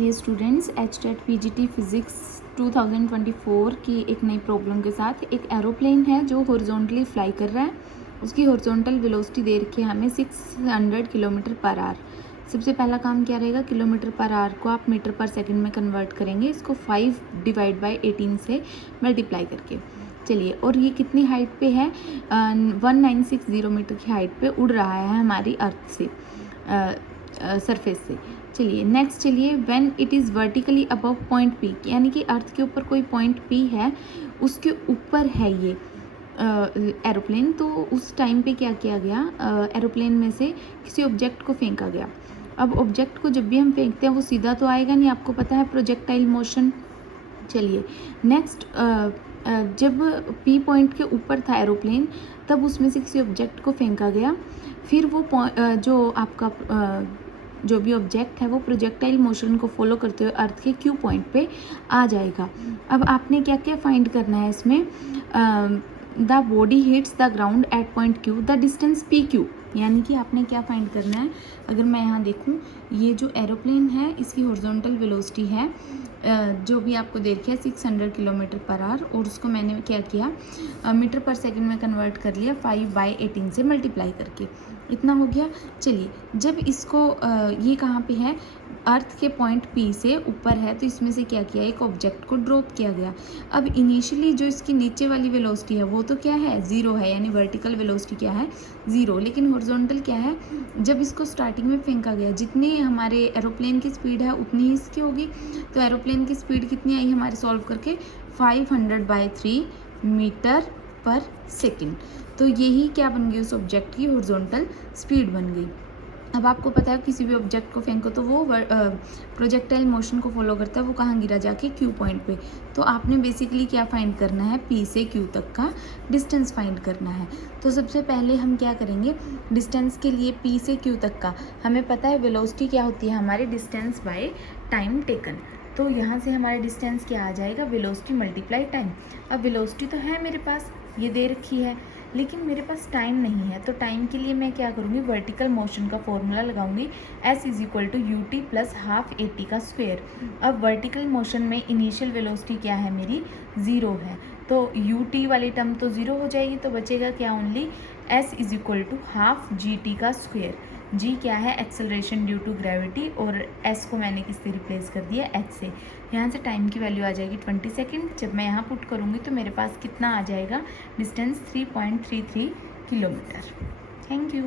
ये students HTET PGT physics 2024 की एक नई प्रॉब्लम के साथ एक एरोप्लेन है जो हॉरिजॉन्टली फ्लाई कर रहा है। उसकी हॉरिजॉन्टल वेलोसिटी दे रखी है हमें 600 किलोमीटर पर आवर। सबसे पहला काम क्या रहेगा, किलोमीटर पर आवर को आप मीटर पर सेकंड में कन्वर्ट करेंगे, इसको 5/18 से मल्टीप्लाई करके। चलिए, और ये कितनी हाइट पे है, 1960 मीटर की हाइट पे उड़ रहा है हमारी अर्थ से, सरफेस से। चलिए नेक्स्ट, चलिए when it is vertically above point P, यानी कि अर्थ के ऊपर कोई पॉइंट पी है, उसके ऊपर है ये एरोप्लेन। तो उस टाइम पे क्या किया गया, एरोप्लेन में से किसी ऑब्जेक्ट को फेंका गया। अब ऑब्जेक्ट को जब भी हम फेंकते हैं वो सीधा तो आएगा नहीं, आपको पता है प्रोजेक्टाइल मोशन। चलिए नेक्स्ट, जब पी पॉइंट के ऊपर था एरोप्लेन, तब उसमें से किसी ऑब्जेक्ट को फेंका गया। फिर वो जो आपका जो भी ऑब्जेक्ट है वो प्रोजेक्टाइल मोशन को फॉलो करते हुए अर्थ के क्यू पॉइंट पे आ जाएगा। अब आपने क्या क्या फाइंड करना है इसमें, the body hits the ground eight point Q, the distance P Q, यानी कि आपने क्या फाइंड करना है। अगर मैं यहाँ देखूँ, ये जो एरोप्लेन है इसकी हॉरिजॉन्टल वेलोसिटी है, जो भी आपको दे रखी है 600 किलोमीटर पर आवर, और उसको मैंने क्या किया, मीटर पर सेकंड में कन्वर्ट कर लिया 5/18 से मल्टीप्लाई करके। इतना हो गया। चलिए, जब इसको ये कहाँ पे है, अर्थ के पॉइंट पी से ऊपर है, तो इसमें से क्या किया, एक ऑब्जेक्ट को ड्रॉप किया गया। अब इनिशियली जो इसकी नीचे वाली वेलोसिटी है वो तो क्या है, ज़ीरो है, यानी वर्टिकल वेलोसिटी क्या है, ज़ीरो। लेकिन हॉरिजॉन्टल क्या है, जब इसको स्टार्टिंग में फेंका गया, जितनी हमारे एरोप्लेन की स्पीड है उतनी ही इसकी होगी। तो एरोप्लेन की स्पीड कितनी आई हमारे सॉल्व करके, 500/3 मीटर पर सेकेंड। तो यही क्या बन गई, उस ऑब्जेक्ट की हॉरिजॉन्टल स्पीड बन गई। अब आपको पता है किसी भी ऑब्जेक्ट को फेंको तो वो प्रोजेक्टाइल मोशन को फॉलो करता है, वो कहाँ गिरा, जाके क्यू पॉइंट पे। तो आपने बेसिकली क्या फाइंड करना है, पी से क्यू तक का डिस्टेंस फाइंड करना है। तो सबसे पहले हम क्या करेंगे, डिस्टेंस के लिए पी से क्यू तक का हमें पता है वेलोसिटी क्या होती है हमारी, डिस्टेंस बाय टाइम टेकन। तो यहाँ से हमारा डिस्टेंस क्या आ जाएगा, वेलोसिटी मल्टीप्लाई टाइम। अब वेलोसिटी तो है मेरे पास, ये दे रखी है, लेकिन मेरे पास टाइम नहीं है। तो टाइम के लिए मैं क्या करूँगी, वर्टिकल मोशन का फॉर्मूला लगाऊंगी, s = ut + ½ at का स्क्वायर। अब वर्टिकल मोशन में इनिशियल वेलोसिटी क्या है मेरी, ज़ीरो है, तो ut वाली टर्म तो ज़ीरो हो जाएगी, तो बचेगा क्या, ओनली s = ½ gt का स्क्वायर। g क्या है, एक्सेलरेशन ड्यू टू ग्रेविटी, और s को मैंने किससे रिप्लेस कर दिया, h से। यहाँ से टाइम की वैल्यू आ जाएगी 20 सेकेंड। जब मैं यहाँ पुट करूँगी तो मेरे पास कितना आ जाएगा, डिस्टेंस 3.33 किलोमीटर। Thank you.